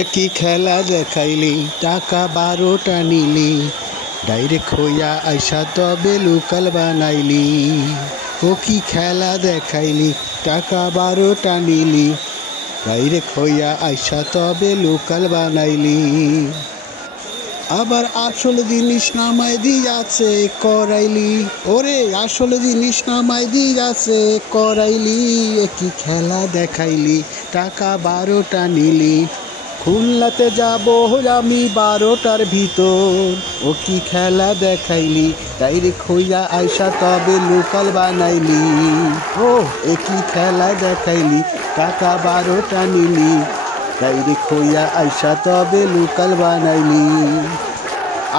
একই খেলা দেখাইলি টাকা 12টা নিলি ডাইরেক্ট হইয়া আইসা তবে লোকাল বানাইলি। ও কি খেলা দেখাইলি টাকা 12টা নিলি ডাইরেক্ট হইয়া আইসা তবে লোকাল বানাইলি। আবার আসল জিনিস নামাই দিয়াছে করাইলি, ওরে আসল জিনিস নামাই দিয়াছে করাইলি। একই খেলা দেখাইলি টাকা 12টা নিলি খুলনাতে যাব আমি 12টার ভিতর। ও কি খেলা দেখাইলি ডাইরেক্ট হইয়া আইসা তবে লোকাল বানাইলি। ও একই খেলা দেখাইলি টাকা 12টা নিলি ডাইরেক্ট হইয়া আইসা তবে লোকাল বানাইলি।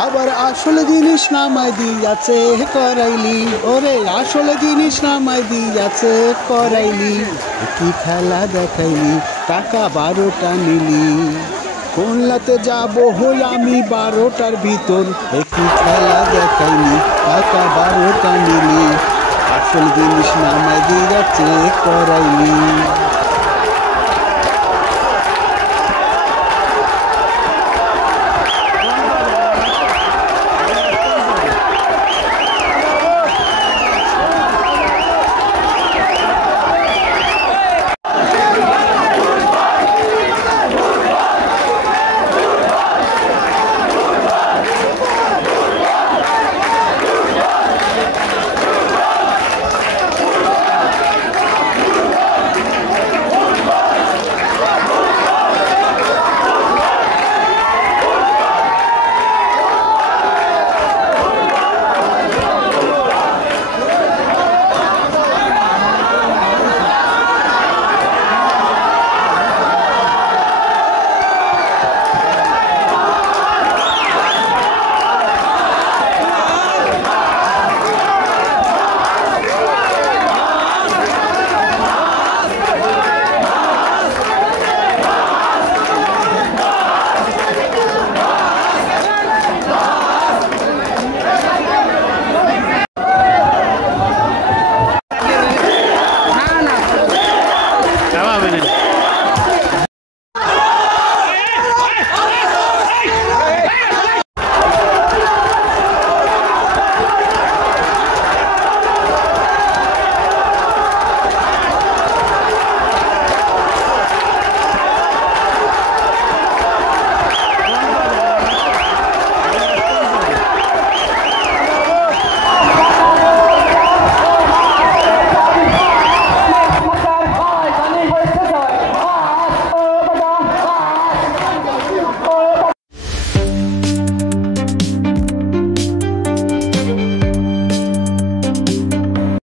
আবার আসল জিনিস নামাই দিয়াছে করাইলি, ওরে আসল জিনিস নামাই দিয়াছে করাইলি। কি খেলা দেখাইলি টাকা 12টা নিলি খুলনাতে যাব হই আমি 12টার ভিতর। একই খেলা দেখাইলি টাকা 12টা নিলি আসল জিনিস নামাই দিয়াছে করাইলি।